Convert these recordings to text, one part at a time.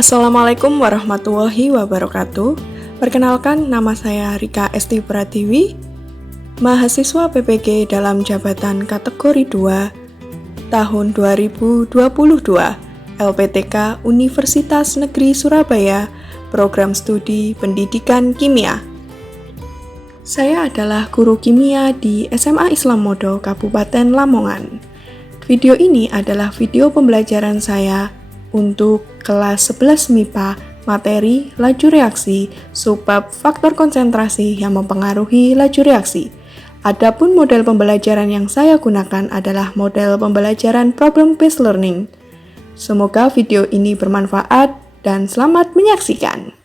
Assalamualaikum warahmatullahi wabarakatuh. Perkenalkan, nama saya Rika Esti Pratiwi, mahasiswa PPG dalam jabatan kategori 2 tahun 2022, LPTK Universitas Negeri Surabaya, Program Studi Pendidikan Kimia. Saya adalah guru kimia di SMA Islam Modo, Kabupaten Lamongan. Video ini adalah video pembelajaran saya untuk kelas 11 MIPA, materi laju reaksi, subbab faktor konsentrasi yang mempengaruhi laju reaksi. Adapun model pembelajaran yang saya gunakan adalah model pembelajaran problem based learning. Semoga video ini bermanfaat dan selamat menyaksikan.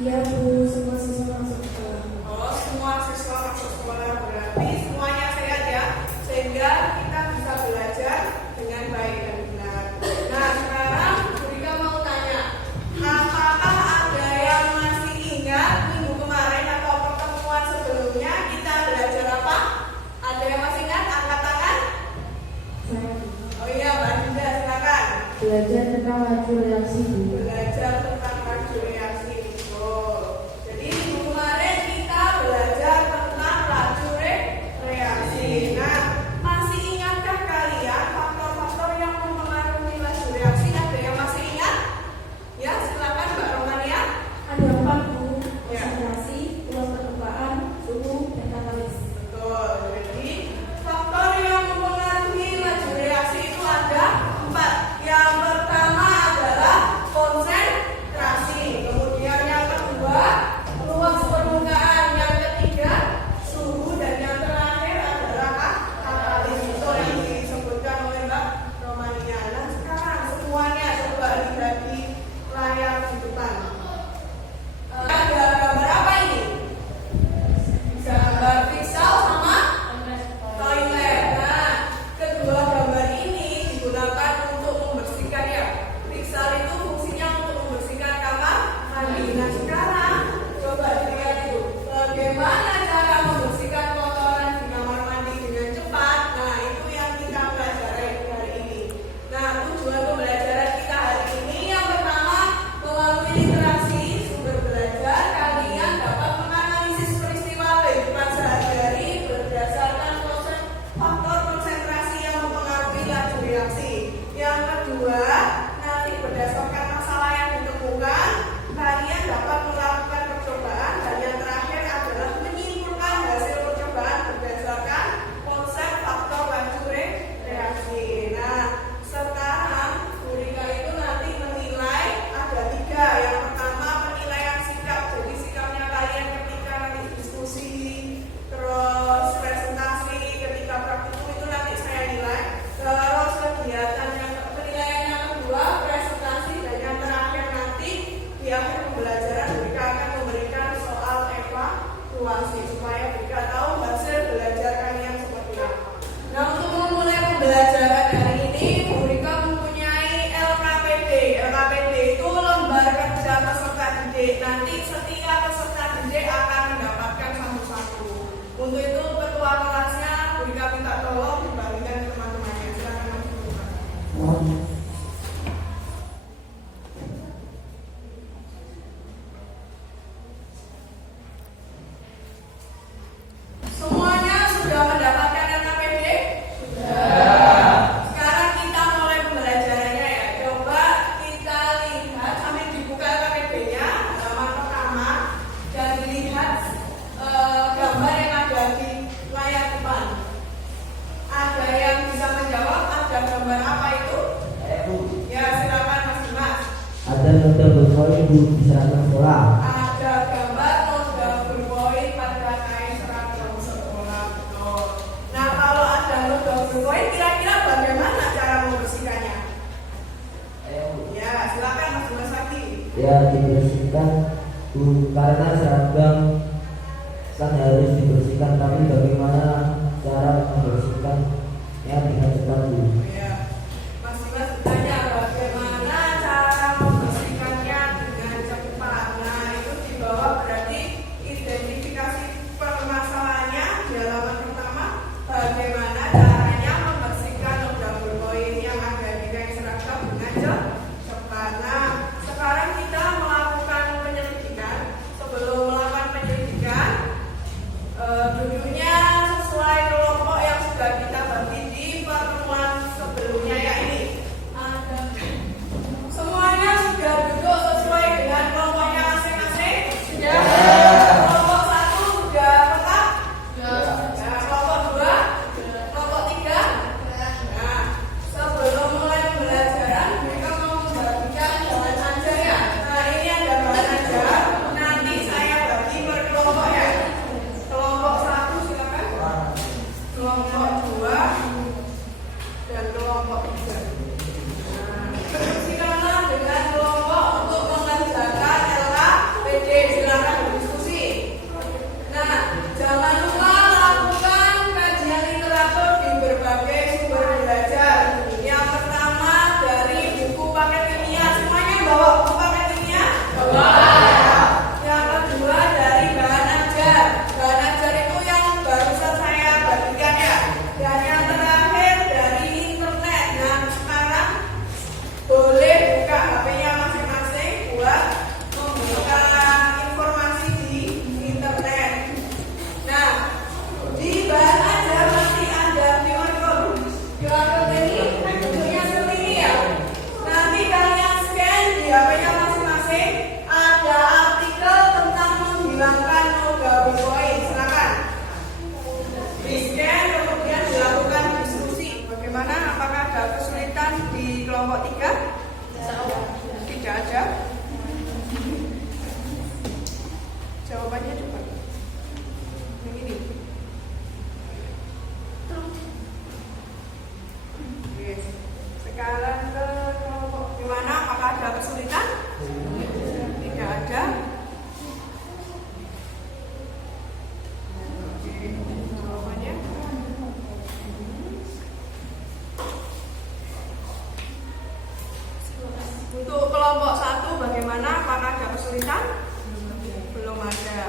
Iya Bu, semua siswa masuk sekolah. Oh, semua siswa masuk sekolah, berarti semuanya sehat ya, sehingga kita bisa belajar dengan baik dan benar. Nah, sekarang Bu Rika mau tanya, apakah ada yang masih ingat minggu kemarin atau pertemuan sebelumnya kita belajar apa? Ada yang masih ingat? Angkat tangan. Saya Oh iya, Mbak Dinda, silakan. belajar tentang laju reaksi Bu. Belajar tentang laju reaksi. Jadi minggu kemarin kita belajar tentang laju reaksi. Nah, masih ingatkah kalian faktor-faktor yang mempengaruhi laju reaksi? Ada yang masih ingat? Ya, silakan Mbak Romania. Ada 4 Bu, Ya. konsentrasi, luas permukaan, suhu, dan katalis. Betul. Jadi faktor yang mempengaruhi laju reaksi itu ada 4. Yang pertama adalah noda berpoin di seragam sekolah? Ada gambar noda berpoin pada kain seragam sekolah. Betul. Nah, kalau ada noda berpoin, kira-kira bagaimana cara membersihkannya? Ya, silakan Mas Dimas lagi. Ya, dibersihkan karena seragam kan harus dibersihkan, tapi bagaimana cara membersihkannya dengan cepat, Bu? Ya, Mas Dimas bertanya bagaimana cara membersihkannya dengan cepat. Nah, itu di bawah berarti identifikasi permasalahannya di halaman pertama. Bagaimana caranya membersihkan noda berpoin yang ada di kain seragam dengan cepat. Nah, sekarang kita melakukan penyelidikan. Sebelum melakukan penyelidikan, duduknya sesuai kelompok yang sudah kita bagi di pertemuan sebelumnya ya ini. Semuanya sudah duduk sesuai dengan kelompoknya masing-masing? Sudah. Kelompok 1 sudah lengkap? Nah, kelompok 2? Kelompok 3? Nah, sebelum mulai pembelajaran mereka mau membagikan bahan ajar ya. Nah, ini ada bahan ajar. Nanti saya bagi per kelompok ya. Kelompok 1 silakan. Kelompok 2 dan kelompok 3. Silakan dengan kelompok untuk mengerjakan LKPD. Silakan berdiskusi. Nah, jangan lupa lakukan kajian literatur di berbagai sumber belajar. Yang pertama dari buku paket kimia. Semuanya bawa buku paket kimia? Bawa. Yang kedua dari bahan ajar. Bahan ajar itu yang barusan saya bagikan ya. Dan yang terakhir dari internet. Nah, sekarang boleh buka HP-nya masing-masing buat membuka informasi di internet. Nah, di bahan ajar nanti ada QR code. QR code ini bentuknya seperti ini ya. Nanti kalian scan di HP-nya masing-masing. Ada artikel tentang menghilangkan noda berpoin. Silakan di scan kemudian dilakukan diskusi. Bagaimana? Apakah ada kesulitan di kelompok 3? Tidak ada. Jawabannya coba. Yang ini. Yes. Sekarang ke kelompok gimana? Apakah ada kesulitan? Tidak ada. Oke, jawabannya. Untuk kelompok 1 bagaimana? Apakah ada kesulitan? Belum ada.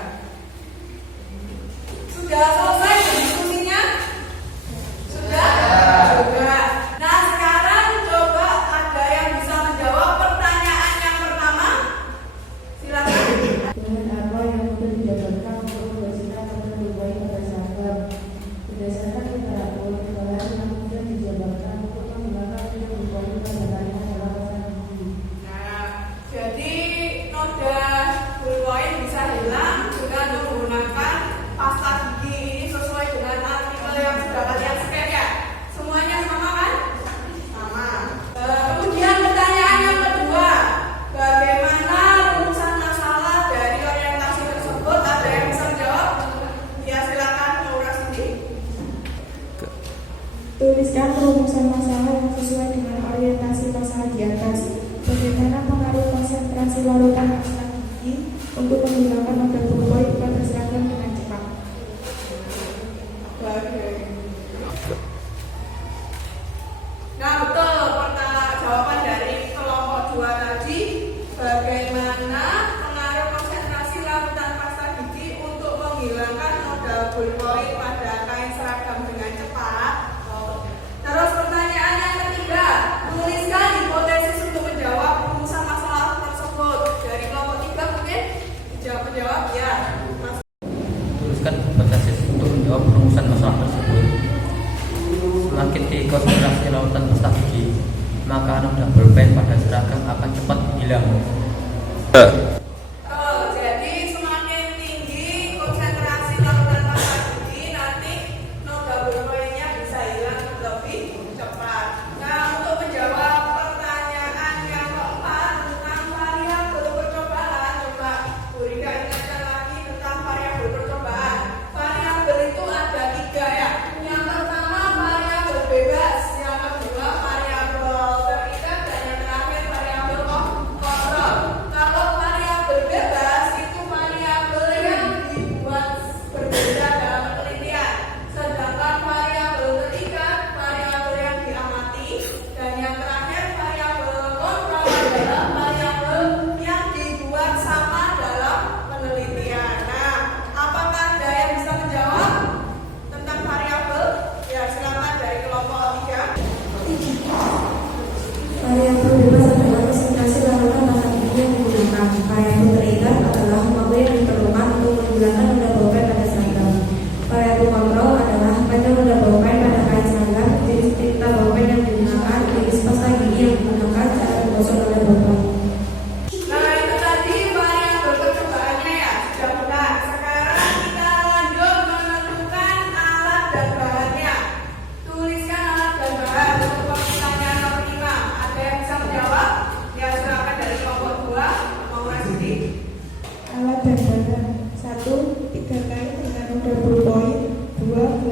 Sudah selesai diskusinya? Sudah? Sudah. Nah, sekarang coba ada yang bisa menjawab pertanyaan yang pertama. Silakan. Dengan apa yang mudah didapatkan untuk membersihkan noda berpoin pada seragam? Berdasarkan literatur, bahan yang mudah didapatkan untuk menghilangkan noda berpoin pada kain adalah pasta gigi. Nah, jadi noda berpoin bisa hilang dengan menggunakan pasta gigi. Ini sesuai dengan artikel yang sudah kalian scan ya. Semuanya sama kan? Sama. Kemudian pertanyaan yang kedua, bagaimana rumusan masalah dari orientasi tersebut? Ada yang bisa menjawab? Ya, silakan Laura Sindi. Tuliskan rumusan masalah yang sesuai dengan orientasi masalah di atas. Bagaimana pengaruh konsentrasi larutan pasta gigi untuk menghilangkan noda berpoin pada seragam dengan cepat? Nah, betul jawaban dari kelompok 2 tadi. Bagaimana pengaruh konsentrasi larutan pasta gigi untuk menghilangkan noda berpoin pada kain seragam dengan cepat? Terus pertanyaan yang ketiga, tuliskan hipotesis untuk menjawab rumusan masalah tersebut. Dari kelompok 3 mungkin menjawab ya. Mas. Tuliskan hipotesis untuk menjawab rumusan masalah tersebut. Semakin tinggi konsentrasi lautan pasta gigi, maka noda berpoin pada seragam akan cepat hilang. Jadi semakin tinggi konsentrasi larutan pasta gigi, nanti noda berpoinnya bisa hilang lebih cepat. Nah, untuk menjawab pertanyaan yang keempat tentang variabel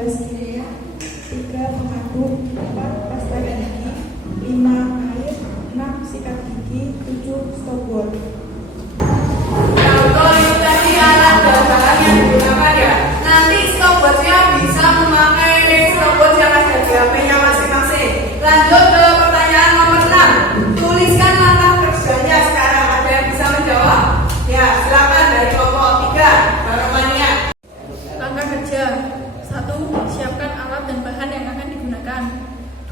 gelas kimia, 3 pengaduk, 4 pasta gigi, 5 air, 6 sikat gigi, 7 stopwatch. Contoh itu tadi alat dan bahan yang digunakan ya. Nanti stopwatch-nya bisa memakai stopwatch yang ada di HP-nya masing-masing. Lanjut ke pertanyaan nomor 6. Tuliskan langkah kerjanya sekarang. Ada yang bisa menjawab? Ya, silakan dari kelompok 3. Baromania. Langkah kerja 1. Siapkan alat dan bahan yang akan digunakan.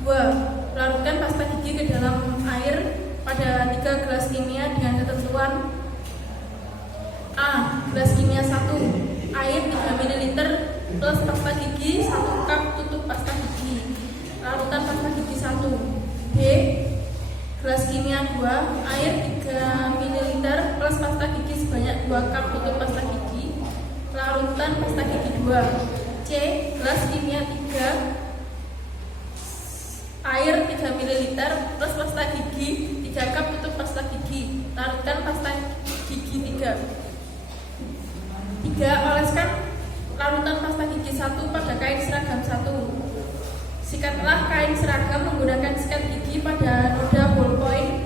2. Larutkan pasta gigi ke dalam air pada 3 gelas kimia dengan ketentuan A. Gelas kimia 1, air 3 ml plus pasta gigi 1 cup tutup pasta gigi. Larutan pasta gigi 1. B. Gelas kimia 2, air 3 ml plus pasta gigi sebanyak 2 cup tutup pasta gigi. Larutan pasta gigi 2. C. Gelas kimia 3, air 3 ml plus pasta gigi 3 cup tutup pasta gigi. Larutkan pasta gigi 3. 3. Oleskan larutan pasta gigi 1 pada kain seragam 1. Sikatlah kain seragam menggunakan sikat gigi pada noda ballpoint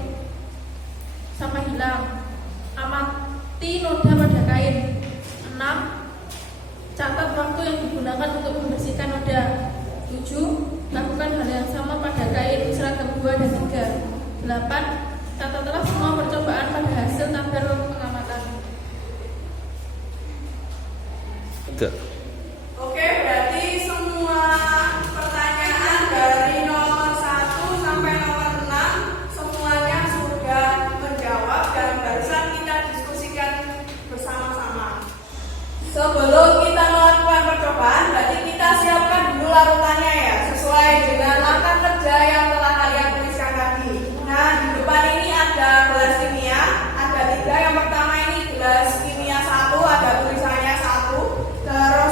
sampai hilang. Amati noda pada kain. 6. Catat waktu yang digunakan untuk membersihkan noda. 7. Lakukan hal yang sama pada kain seragam 2 dan 3. 8. Catatlah semua percobaan pada hasil tabel pengamatan. Oke, berarti semua pertanyaan dari nomor 1 sampai nomor 6 semuanya sudah menjawab dan barusan kita diskusikan bersama-sama. Sebelum kita melakukan percobaan, berarti kita siapkan dulu larutannya ya, sesuai dengan langkah kerja yang telah kalian tuliskan tadi. Nah, di depan ini ada gelas kimia, ada 3. Yang pertama ini gelas kimia 1, ada tulisannya 1. Terus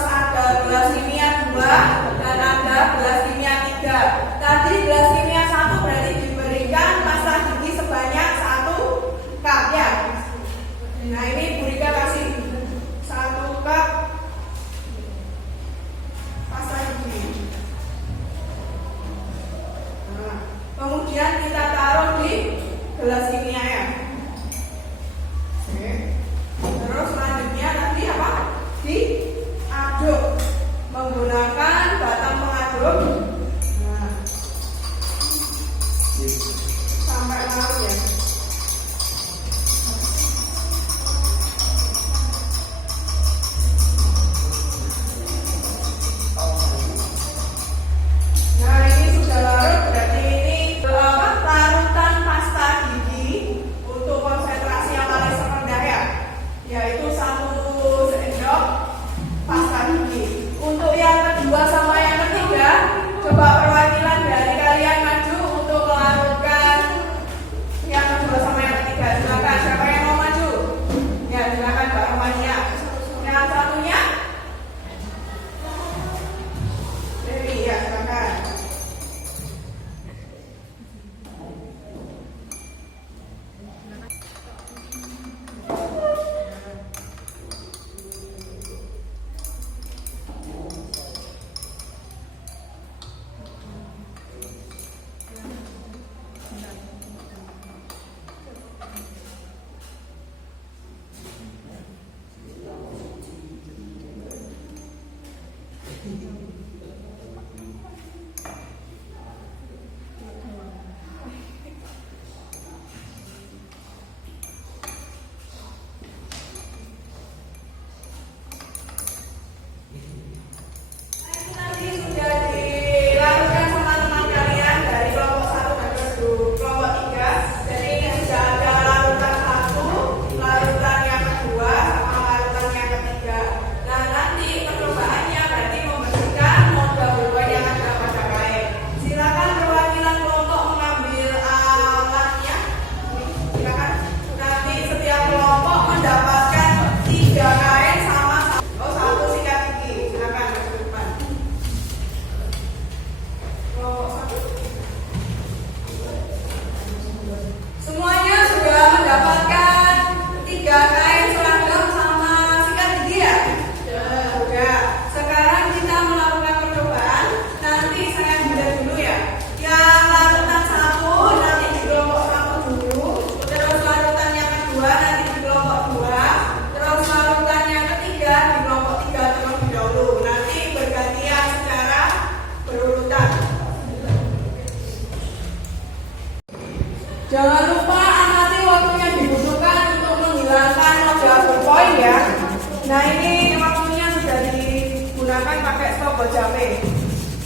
jambol jahe.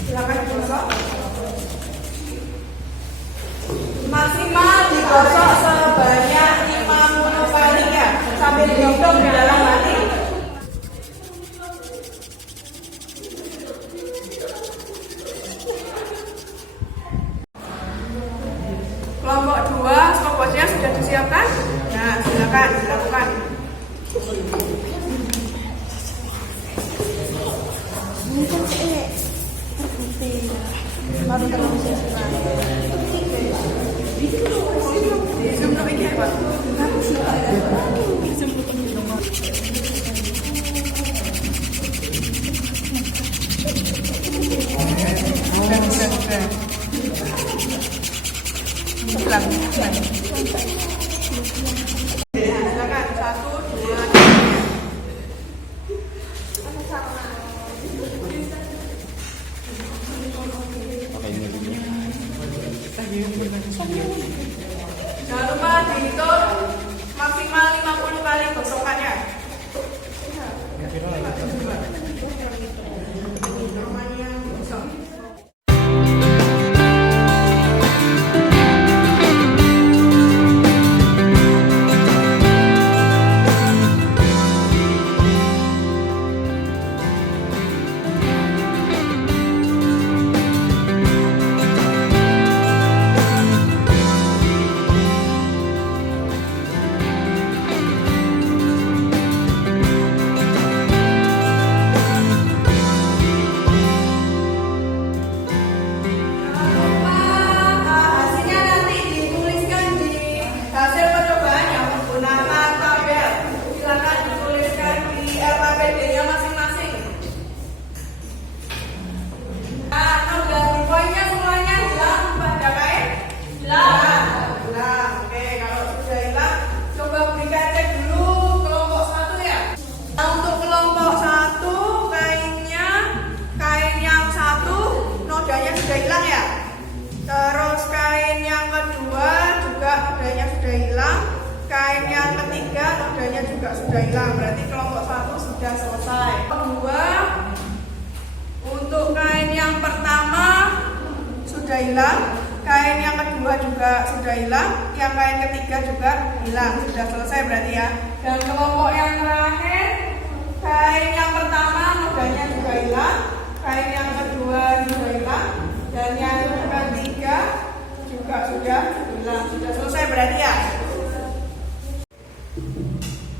Silakan digosok. Maksimal digosok sebanyak 50 kali ya, sambil dihitung di dalam hati. Kelompok 2, stopwatchnya sudah disiapkan. Nah, silakan dilakukan. Silakan 1, 2, 3. Jangan lupa dihitung maksimal 50 kali gosokannya. Namanya gosok. Kain yang ketiga nodanya juga sudah hilang, berarti kelompok 1 sudah selesai. Kedua, untuk kain yang pertama sudah hilang, kain yang kedua juga sudah hilang, yang kain ketiga juga hilang, sudah selesai berarti ya. Dan kelompok yang terakhir, kain yang pertama nodanya juga hilang, kain yang kedua juga hilang, dan yang ketiga juga sudah hilang, sudah selesai berarti ya.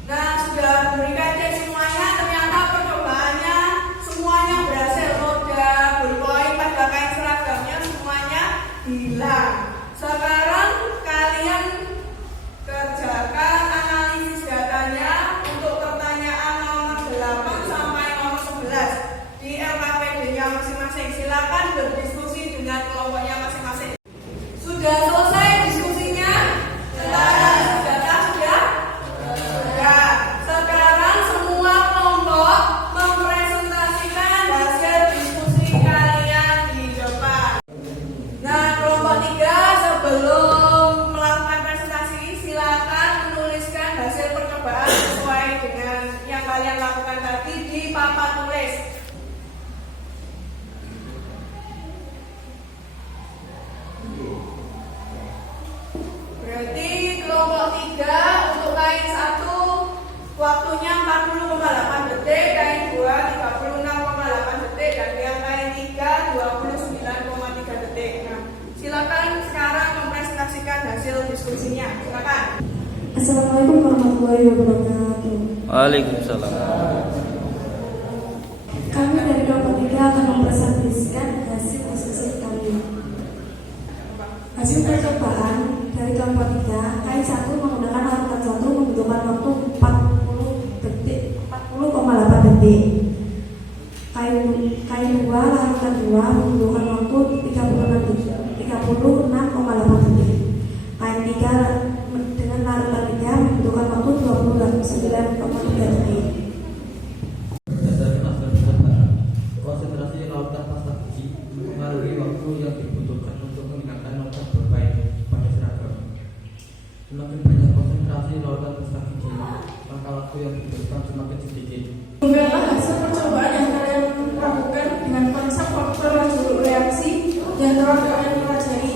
Nah, sudah memberikan cek semuanya, ternyata percobaannya semuanya berhasil. Noda berpoin pada kain seragamnya semuanya hilang. Sekarang kalian kerjakan analisis datanya untuk pertanyaan nomor 8 sampai nomor 11 di LKPD-nya masing-masing. Silakan berdiskusi dengan kelompoknya masing-masing. Sudah selesai diskusinya? Sekarang semua kelompok mempresentasikan hasil diskusi kalian di depan. Nah, kelompok 3 sebelum melakukan presentasi silakan menuliskan hasil percobaan sesuai dengan yang kalian lakukan tadi di papan tulis. Berarti kelompok 3 untuk kain 1 waktunya 40,8 detik, kain 2 36,8 detik, dan yang kain 3 29,3 detik. Nah, silakan sekarang mempresentasikan hasil diskusinya. Silakan. Assalamualaikum warahmatullahi wabarakatuh. Waalaikumsalam. Kami dari kelompok 3 akan mempresentasikan hasil diskusi kami. Hasil percobaan dari kelompok 3, kain 1 menggunakan larutan 1 membutuhkan waktu 40,8 detik. Kain 2 larutan 2 membutuhkan waktu 36,8 detik. Kain 3 dengan larutan 3 membutuhkan waktu 29,3 detik. Berdasarkan hasil percobaan, konsentrasi lautan pasta biji mempengaruhi waktu yang dibutuhkan untuk meningkatkan lautan berbaik pada seragam. Semakin banyak konsentrasi lautan pasta biji, maka waktu yang dibutuhkan semakin sedikit. Bagaimana hasil percobaan yang kalian lakukan dengan telah kalian pelajari.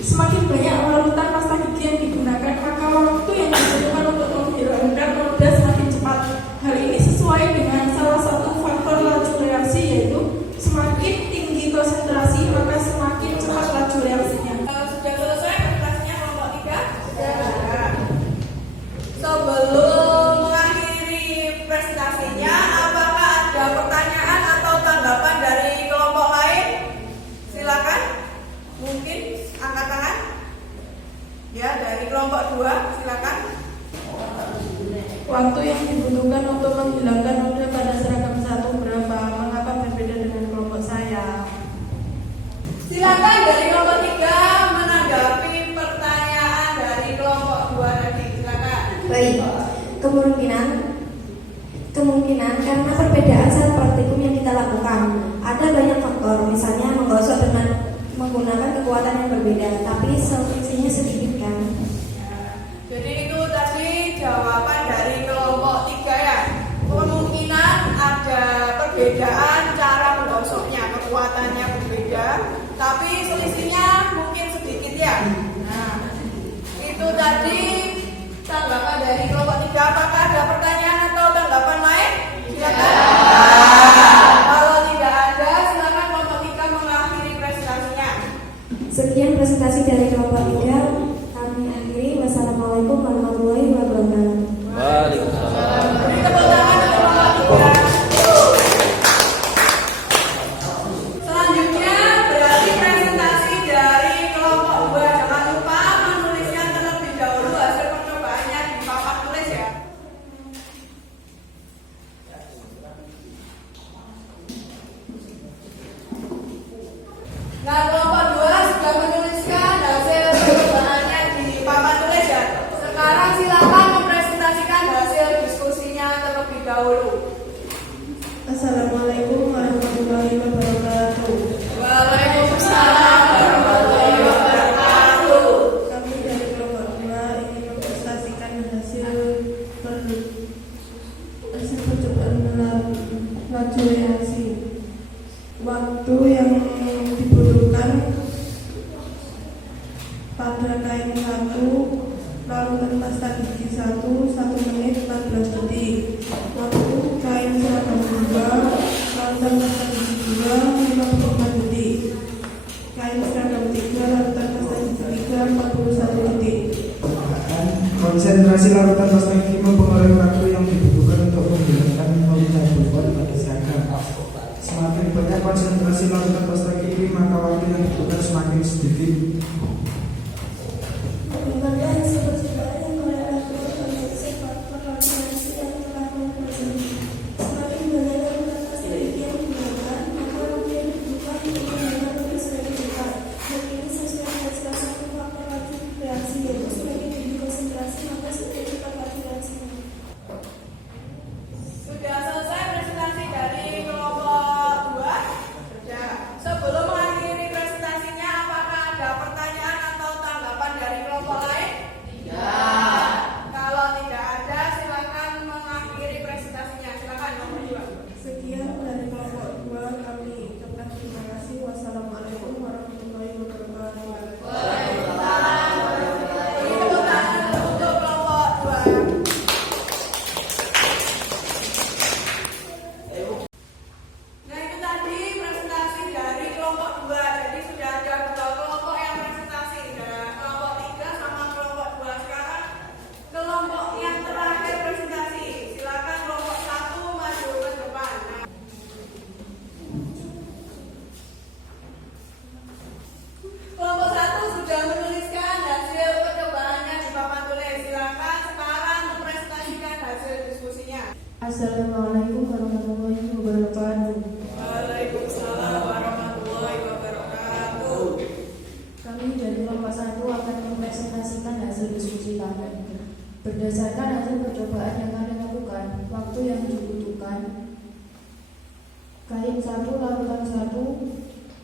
Semakin banyak larutan pasta gigi yang digunakan, maka waktu yang dibutuhkan untuk menghilangkan noda semakin cepat. Hal ini sesuai dengan salah satu faktor laju reaksi, yaitu semakin tinggi konsentrasi maka semakin cepat laju reaksinya. Sudah selesai presentasinya kelompok 3? Sebelum mengakhiri presentasinya, apakah ada pertanyaan atau tanggapan dari kelompok lain? Silakan. Mungkin angkat tangan. Ya, dari kelompok 2, silakan. Waktu yang dibutuhkan untuk menghilangkan noda pada seragam satu berapa? Mengapa berbeda dengan kelompok saya? Silakan dari kelompok 3 menanggapi pertanyaan dari kelompok 2 tadi. Silakan. Baik, kemungkinan karena perbedaan sel partikum yang kita lakukan. Ada banyak faktor, misalnya menggosok dengan menggunakan kekuatan yang berbeda, tapi selisihnya sedikit kan? Jadi itu tadi jawaban dari kelompok 3 ya. Kemungkinan ada perbedaan cara menggosoknya, kekuatannya berbeda, tapi selisihnya mungkin sedikit ya. Nah, itu tadi tanggapan dari kelompok 3. Apakah ada pertanyaan atau tanggapan lain? Silakan. Kalau tidak ada, silakan kelompok 3 mengakhiri presentasinya. Sekian presentasi dari kelompok 3. Kami akhiri. Wassalamualaikum warahmatullahi wabarakatuh. Waalaikumsalam. Beri tepuk tangan untuk kelompok 3. Selanjutnya berarti presentasi dari kelompok 2. Jangan lupa menuliskan terlebih dahulu hasil percobaannya di papan tulis ya. Nah, kelompok 2 sudah menuliskan hasil percobaannya di papan tulis ya. Sekarang silakan mempresentasikan hasil diskusinya terlebih dahulu. Assalamualaikum warahmatullahi wabarakatuh. Waalaikumsalam warahmatullahi wabarakatuh. Kami dari kelompok 2 ingin mempresentasikan hasil percobaan laju reaksi. Waktu yang dibutuhkan pada kain 1 larutan pasta gigi 1 menit 14 detik. Waktu kain seragam 2 larutan pasta gigi 2 54 detik. Kain seragam 3 larutan pasta gigi 3 41 detik. Konsentrasi larutan pasta gigi mempengaruhi waktu yang dibutuhkan untuk menghilangkan noda bobot pada seragam. Semakin banyak konsentrasi larutan pasta gigi, maka waktu yang dibutuhkan semakin sedikit. Bagaimana hasil percobaan yang melewati konsep faktor laju reaksi yang telah mempelajari? Semakin banyak larutan pasta gigi yang digunakan, maka waktu yang dibutuhkan untuk menghilangkan noda semakin cepat. Hal ini sesuai dengan salah satu faktor laju reaksi, yaitu semakin tinggi konsentrasi maka semakin cepat laju reaksinya. Sudah selesai presentasi dari kelompok 2? Ya. Sebelum mengakhiri presentasinya, apakah ada pertanyaan atau tanggapan dari kelompok lain? Tidak. Kalau tidak ada, silakan mengakhiri presentasinya. Silakan nomor 2. Sekian dari kelompok 2, kami ucapkan terima kasih. Wassalamualaikum warahmatullahi wabarakatuh. Beri tepuk tangan untuk kelompok 2. Nah, itu tadi presentasi dari kelompok 2. Jadi sudah ada 2 kelompok yang presentasi, ada kelompok 3 sama kelompok 2. Sekarang kelompok yang terakhir presentasi. Silakan kelompok 1 maju ke depan. Nah, kelompok 1 sudah menuliskan hasil percobaannya di papan tulis. Silakan sekarang mempresentasikan hasil diskusinya. Assalamualaikum warahmatullahi wabarakatuh. Waalaikumsalam warahmatullahi wabarakatuh. Kami dari kelompok 1 akan mempresentasikan hasil diskusi kami. Berdasarkan hasil percobaan yang kami lakukan, waktu yang dibutuhkan kain 1 larutan 1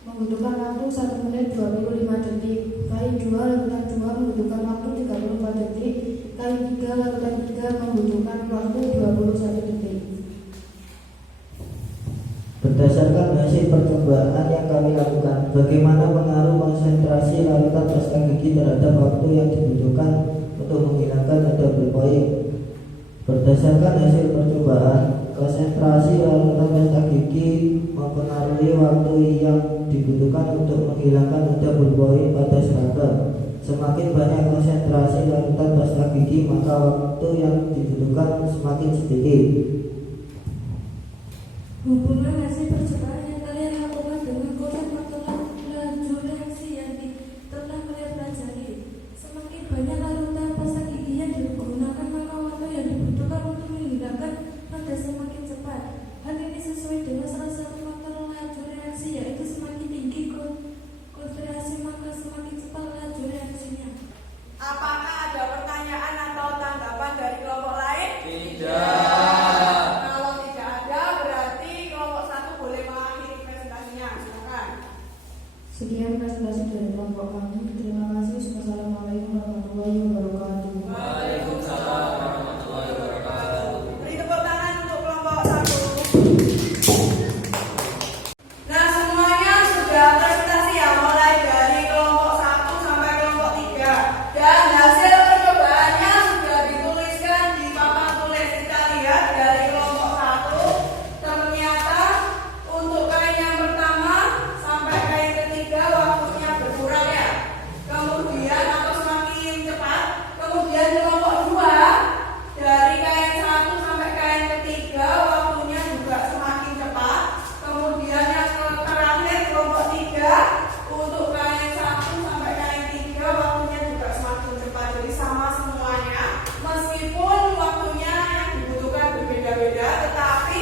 membutuhkan waktu 1 menit 25 detik. Kain 2 larutan 2 membutuhkan waktu 34 detik. Kain 3 larutan 3 membutuhkan waktu 21 detik. Berdasarkan hasil percobaan yang kami lakukan, Bagaimana pengaruh konsentrasi larutan pasta gigi terhadap waktu yang dibutuhkan untuk menghilangkan double point? Berdasarkan hasil percobaan, konsentrasi larutan pasta gigi mempengaruhi waktu yang dibutuhkan untuk menghilangkan double point pada seragam. Semakin banyak konsentrasi larutan pasta gigi, maka waktu yang dibutuhkan semakin sedikit. Hubungan hasil percobaan yang kalian lakukan dengan konsep faktor laju reaksi yang telah kalian pelajari. Semakin banyak larutan pasta gigi yang digunakan, maka waktu yang dibutuhkan untuk menghilangkan pada semakin cepat. Hal ini sesuai dengan salah satu faktor laju reaksi, yaitu semakin tinggi konsentrasi maka semakin cepat laju reaksinya. Apakah ada pertanyaan atau tanggapan dari kelompok lain? Tidak. Kalau tidak ada, berarti kelompok 1 boleh mengakhiri presentasinya. Silakan. Sekian presentasi dari kelompok kami. Terima kasih. Wassalamualaikum warahmatullahi wabarakatuh. Waalaikumsalam warahmatullahi wabarakatuh. Beri tepuk tangan untuk kelompok 1. Nah, semuanya sudah presentasi ya, mulai dari kelompok 1 sampai kelompok 3. Dan hasil percobaannya sudah dituliskan di papan tulis. Kita lihat dari kelompok 1. Ternyata untuk kain yang pertama sampai kain ketiga waktunya berkurang ya. Kemudian atau semakin cepat. Kemudian kelompok 2 dari kain 1 sampai kain ketiga waktunya juga semakin cepat. Kemudian yang terakhir kelompok 3 untuk kain 1 sampai kain 3 waktunya juga semakin cepat. Jadi sama semuanya, meskipun waktunya yang dibutuhkan berbeda-beda, tetapi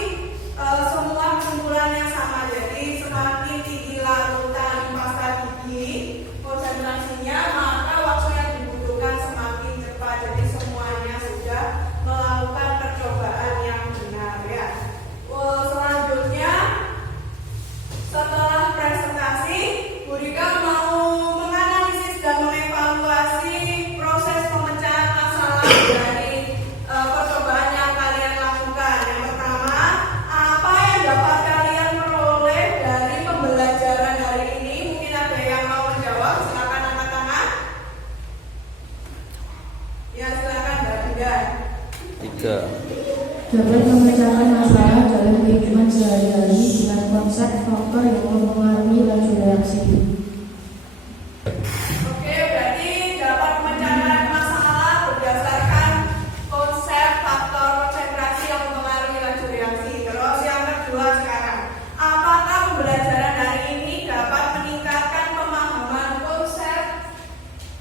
semua kesimpulannya sama. Jadi semakin tinggi larutan pasta gigi konsentrasinya, maka waktu yang dibutuhkan semakin cepat. Jadi semuanya sudah melakukan percobaan yang benar ya. Selanjutnya setelah presentasi, Bu Rika mau menganalisis dan mengevaluasi proses pemecahan masalah dari percobaan yang kalian lakukan. Yang pertama, apa yang dapat kalian peroleh dari pembelajaran hari ini? Mungkin ada yang mau menjawab, silakan angkat tangan. Ya, silakan Mbak Dinda. 3. Dapat memecahkan masalah dalam kehidupan sehari-hari dengan konsep faktor yang mempengaruhi laju reaksi. Oke, berarti dapat memecahkan masalah berdasarkan konsep faktor konsentrasi yang mempengaruhi laju reaksi. Terus yang kedua sekarang, apakah pembelajaran hari ini dapat meningkatkan pemahaman konsep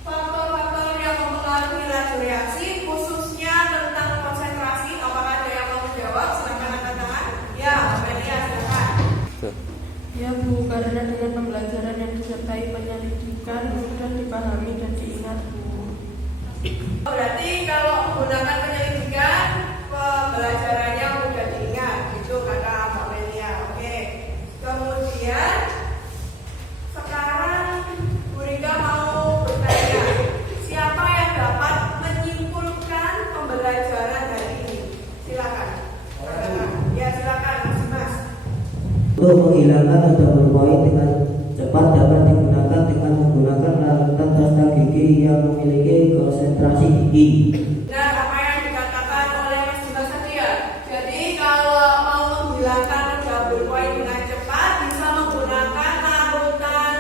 faktor-faktor yang mempengaruhi laju reaksi, khususnya tentang konsentrasi? Apakah ada yang mau menjawab? Silakan angkat tangan. Ya, Mbak Melia, silakan. Ya Bu, karena dengan pembelajaran yang disertai penyelidikan mudah dipahami dan diingat Bu. Berarti kalau menggunakan penyelidikan, pembelajarannya mudah diingat, gitu kata Mbak Melia. Oke. Kemudian sekarang Bu Rika mau bertanya, siapa yang dapat menyimpulkan pembelajaran hari ini? Silakan. Ya, silakan Mas. Untuk menghilangkan double point dengan cepat dapat digunakan dengan menggunakan larutan pasta gigi yang memiliki konsentrasi tinggi. Nah, apa yang dikatakan oleh Mas Dimas tadi ya? Jadi kalau mau menghilangkan double point dengan cepat, bisa menggunakan larutan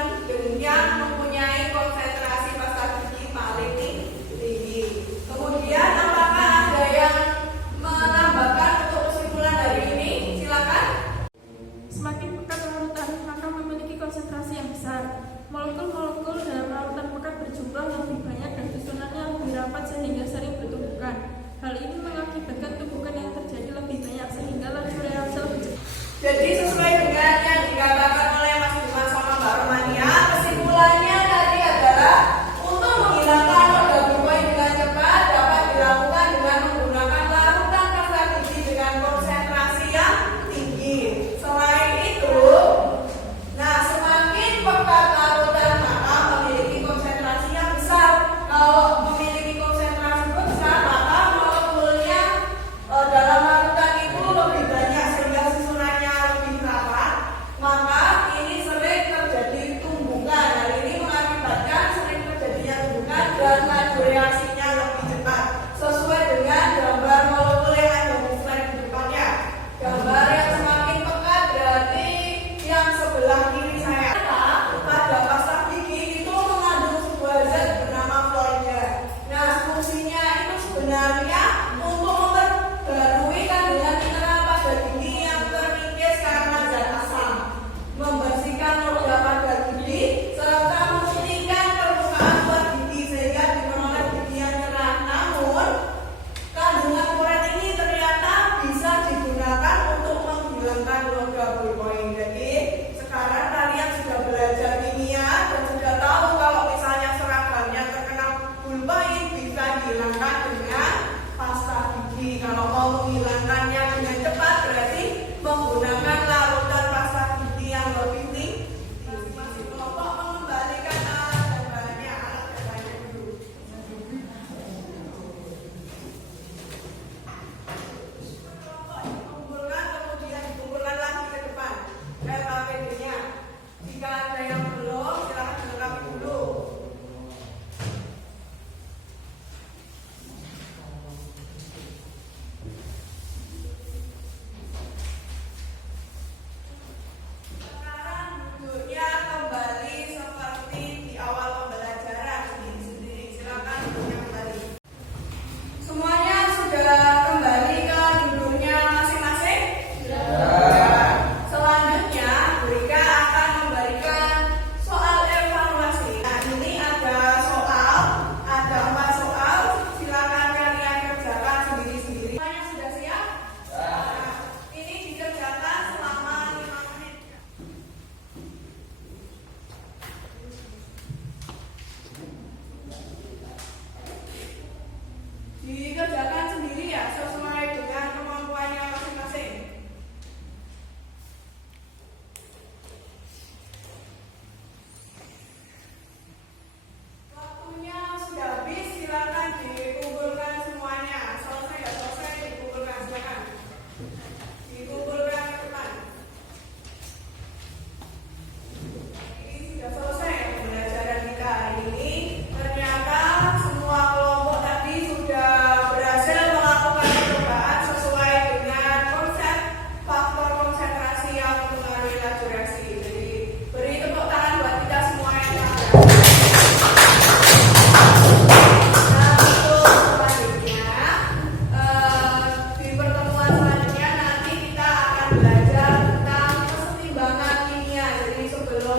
yang mempunyai konsentrasi pasta gigi paling tinggi. Kemudian apakah ada yang menambahkan untuk kesimpulan hari ini? Silakan. Semakin pekat larutan, maka memiliki konsentrasi yang besar. Molekul-molekul dalam larutan pekat berjumlah lebih banyak dan susunannya lebih rapat sehingga sering berjumlah.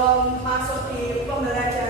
sebelum masuk di pembelajaran